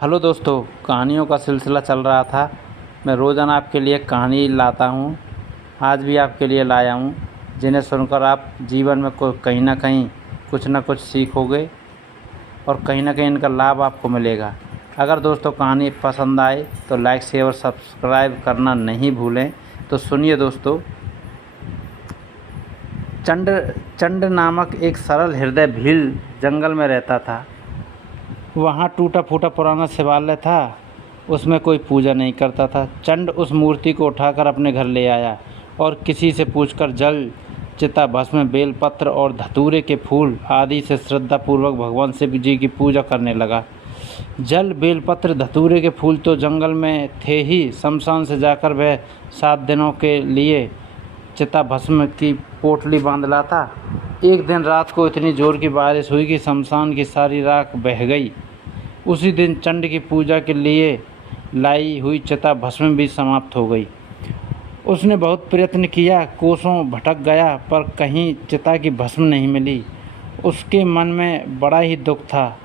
Hello दोस्तों, कहानियों का सिलसिला चल रहा था। मैं रोज़ाना आपके लिए कहानी लाता हूँ। आज भी आपके लिए लाया हूँ, जिन्हें सुनकर आप जीवन में कहीं ना कहीं कुछ ना कुछ सीखोगे और कहीं ना कहीं इनका लाभ आपको मिलेगा। अगर दोस्तों कहानी पसंद आए तो लाइक शेयर और सब्सक्राइब करना नहीं भूलें। तो सुनिए दोस्तों। चंड चंड नामक एक सरल हृदय भील जंगल में रहता था। वहाँ टूटा फूटा पुराना शिवालय था। उसमें कोई पूजा नहीं करता था। चंड उस मूर्ति को उठाकर अपने घर ले आया और किसी से पूछकर जल, चिता, भस्म, बेलपत्र और धतूरे के फूल आदि से श्रद्धापूर्वक भगवान शिव जी की पूजा करने लगा। जल, बेलपत्र, धतूरे के फूल तो जंगल में थे ही। शमशान से जाकर वह 7 दिनों के लिए चिता भस्म की पोटली बांध लाता। एक दिन रात को इतनी जोर की बारिश हुई कि शमशान की सारी राख बह गई। उसी दिन चंड की पूजा के लिए लाई हुई चिता भस्म भी समाप्त हो गई। उसने बहुत प्रयत्न किया, कोसों भटक गया, पर कहीं चिता की भस्म नहीं मिली। उसके मन में बड़ा ही दुख था।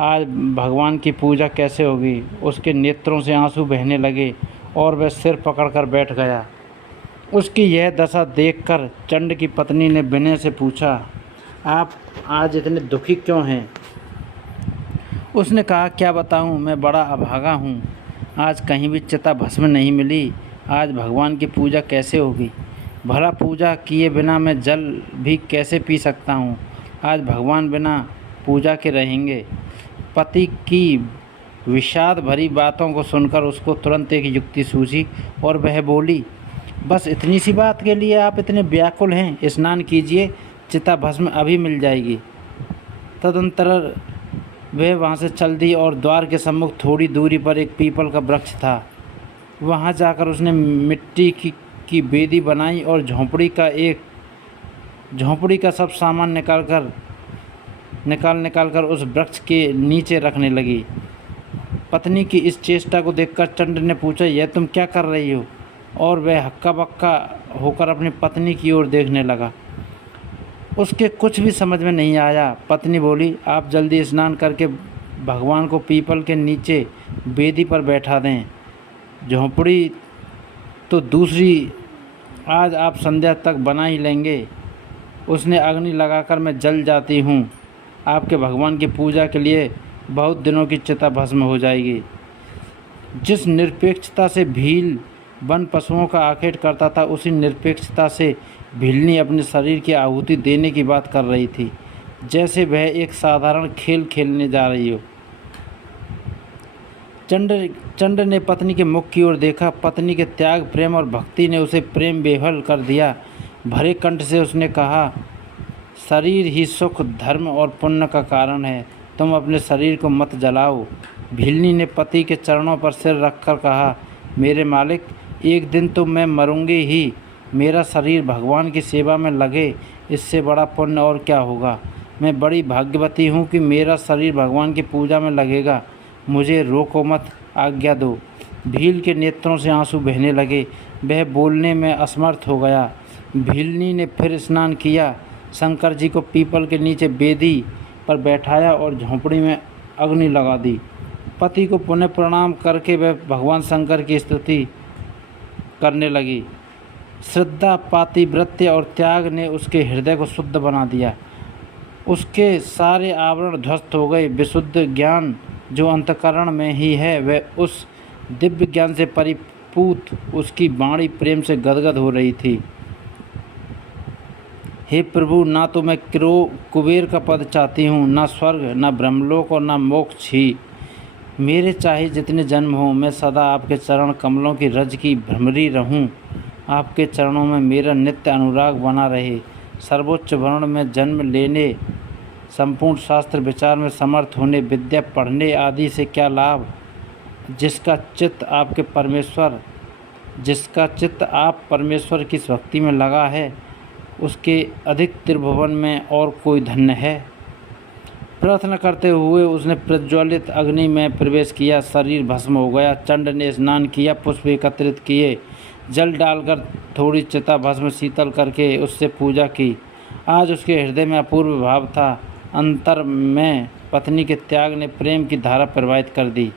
आज भगवान की पूजा कैसे होगी? उसके नेत्रों से आंसू बहने लगे और वह सिर पकड़कर बैठ गया। उसकी यह दशा देखकर चंड की पत्नी ने विनय से पूछा, आप आज इतने दुखी क्यों हैं? उसने कहा, क्या बताऊं, मैं बड़ा अभागा हूँ। आज कहीं भी चिता भस्म नहीं मिली। आज भगवान की पूजा कैसे होगी? भला पूजा किए बिना मैं जल भी कैसे पी सकता हूँ? आज भगवान बिना पूजा के रहेंगे। पति की विषाद भरी बातों को सुनकर उसको तुरंत एक युक्ति सूझी और वह बोली, बस इतनी सी बात के लिए आप इतने व्याकुल हैं? स्नान कीजिए, चिता भस्म अभी मिल जाएगी। तदंतर वह वहाँ से चल दी और द्वार के सम्मुख थोड़ी दूरी पर एक पीपल का वृक्ष था। वहाँ जाकर उसने मिट्टी की बेदी बनाई और झोंपड़ी का सब सामान निकाल कर उस वृक्ष के नीचे रखने लगी। पत्नी की इस चेष्टा को देखकर चंड ने पूछा, यह तुम क्या कर रही हो? और वह हक्का बक्का होकर अपनी पत्नी की ओर देखने लगा। उसके कुछ भी समझ में नहीं आया। पत्नी बोली, आप जल्दी स्नान करके भगवान को पीपल के नीचे बेदी पर बैठा दें। झोंपड़ी तो दूसरी आज आप संध्या तक बना ही लेंगे। उसने अग्नि लगाकर मैं जल जाती हूँ। आपके भगवान की पूजा के लिए बहुत दिनों की चिता भस्म हो जाएगी। जिस निरपेक्षता से भील वन पशुओं का आखेट करता था, उसी निरपेक्षता से भीलनी अपने शरीर की आहुति देने की बात कर रही थी, जैसे वह एक साधारण खेल खेलने जा रही हो। चंड ने पत्नी के मुख की ओर देखा। पत्नी के त्याग, प्रेम और भक्ति ने उसे प्रेम बेहल कर दिया। भरे कंठ से उसने कहा, शरीर ही सुख, धर्म और पुण्य का कारण है। तुम अपने शरीर को मत जलाओ। भीलनी ने पति के चरणों पर सिर रखकर कहा, मेरे मालिक, एक दिन तो मैं मरूंगी ही। मेरा शरीर भगवान की सेवा में लगे, इससे बड़ा पुण्य और क्या होगा? मैं बड़ी भाग्यवती हूँ कि मेरा शरीर भगवान की पूजा में लगेगा। मुझे रोको मत, आज्ञा दो। भील के नेत्रों से आंसू बहने लगे। वह बोलने में असमर्थ हो गया। भीलनी ने फिर स्नान किया, शंकर जी को पीपल के नीचे बेदी पर बैठाया और झोंपड़ी में अग्नि लगा दी। पति को पुनः प्रणाम करके वह भगवान शंकर की स्तुति करने लगी। श्रद्धा, पातिव्रत्य और त्याग ने उसके हृदय को शुद्ध बना दिया। उसके सारे आवरण ध्वस्त हो गए। विशुद्ध ज्ञान जो अंतःकरण में ही है, वह उस दिव्य ज्ञान से परिपूत उसकी वाणी प्रेम से गदगद हो रही थी। हे प्रभु, ना तो मैं कुबेर का पद चाहती हूँ, ना स्वर्ग, ना ब्रह्मलोक और ना मोक्ष ही। मेरे चाहे जितने जन्म हों, मैं सदा आपके चरण कमलों की रज की भ्रमरी रहूं। आपके चरणों में मेरा नित्य अनुराग बना रहे। सर्वोच्च वर्ण में जन्म लेने, संपूर्ण शास्त्र विचार में समर्थ होने, विद्या पढ़ने आदि से क्या लाभ? जिसका चित्त आप परमेश्वर की भक्ति में लगा है, उसके अधिक त्रिभुवन में और कोई धन्य है? प्रार्थना करते हुए उसने प्रज्वलित अग्नि में प्रवेश किया। शरीर भस्म हो गया। चंड ने स्नान किया, पुष्प एकत्रित किए, जल डालकर थोड़ी चिता भस्म शीतल करके उससे पूजा की। आज उसके हृदय में अपूर्व भाव था। अंतर में पत्नी के त्याग ने प्रेम की धारा प्रवाहित कर दी।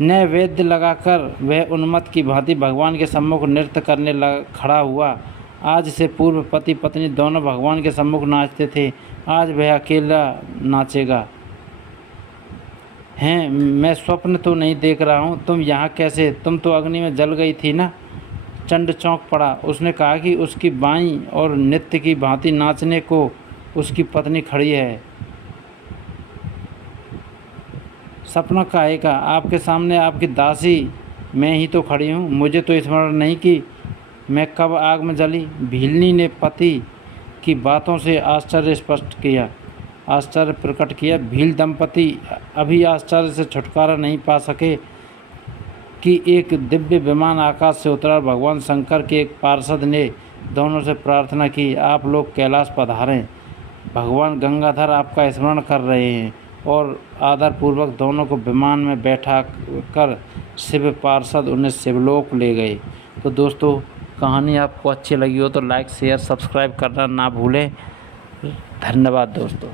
नैवेद्य लगाकर वह उन्मत्त की भांति भगवान के सम्मुख नृत्य करने खड़ा हुआ। आज से पूर्व पति पत्नी दोनों भगवान के सम्मुख नाचते थे, आज वह अकेला नाचेगा। हैं, मैं स्वप्न तो नहीं देख रहा हूँ, तुम यहाँ कैसे? तुम तो अग्नि में जल गई थी ना? चंड चौंक पड़ा। उसने कहा कि उसकी बाईं और नित्य की भांति नाचने को उसकी पत्नी खड़ी है। सपना काहे का? आपके सामने आपकी दासी मैं ही तो खड़ी हूँ। मुझे तो स्मरण नहीं कि मैं कब आग में जली। भीलनी ने पति की बातों से आश्चर्य प्रकट किया। भील दंपति अभी आश्चर्य से छुटकारा नहीं पा सके कि एक दिव्य विमान आकाश से उतरा। भगवान शंकर के एक पार्षद ने दोनों से प्रार्थना की, आप लोग कैलाश पधारें। भगवान गंगाधर आपका स्मरण कर रहे हैं। और आदरपूर्वक दोनों को विमान में बैठा कर शिव पार्षद उन्हें शिवलोक ले गए। तो दोस्तों, कहानी आपको अच्छी लगी हो तो लाइक शेयर सब्सक्राइब करना ना भूलें। धन्यवाद दोस्तों।